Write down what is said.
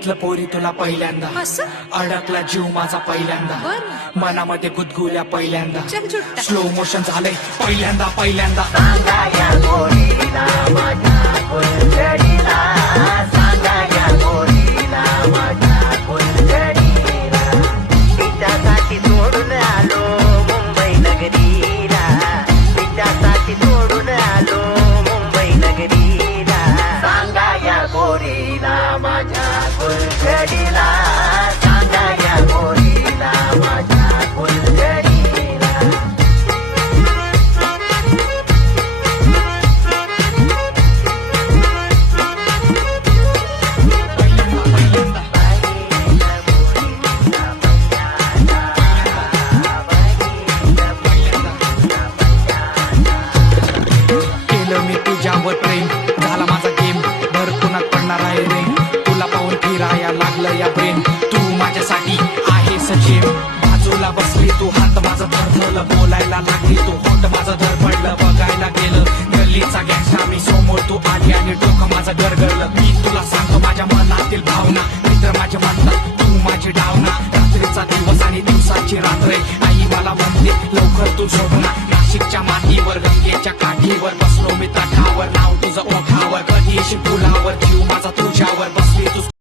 बघितलं पोरी तुला पहिल्यांदा, असं? अडकला जीव माझा पहिल्यांदा, बरं. मनामध्ये गुदगुल्या पहिल्यांदा, चल झुट्टा. स्लो मोशन झालंय पहिल्यांदा पहिल्यांदा. सांगा या गोरीला माझ्या फुलझडीला, सांगा या गोरीला माझ्या फुलझडीला, तिच्यासाठी सोडून आलो मुंबई नगरीला, तिच्यासाठी सोडून आलो मुंबई नगरीला. सांगा या गोरीला माझ्या फुलझडीला, सांगा या गोरीला माझ्या फुलझडीला. केलं मी तुझ्यावर प्रेम, झाला माझा गेम, भरकुनात पडणार आहे रे, तुला पाहून फिराया लागलं या ब्रेन, तू माझ्यासाठी आहे सजेम. बाजूला बसली तू, हात माझं थरथरलं, बोलायला लागली तू, होट माझं धडपडलं, बघायला गेलं गल्लीचा गँगस्टर मी समोर, तू आली आणि डोकं माझं गरगरलं. मी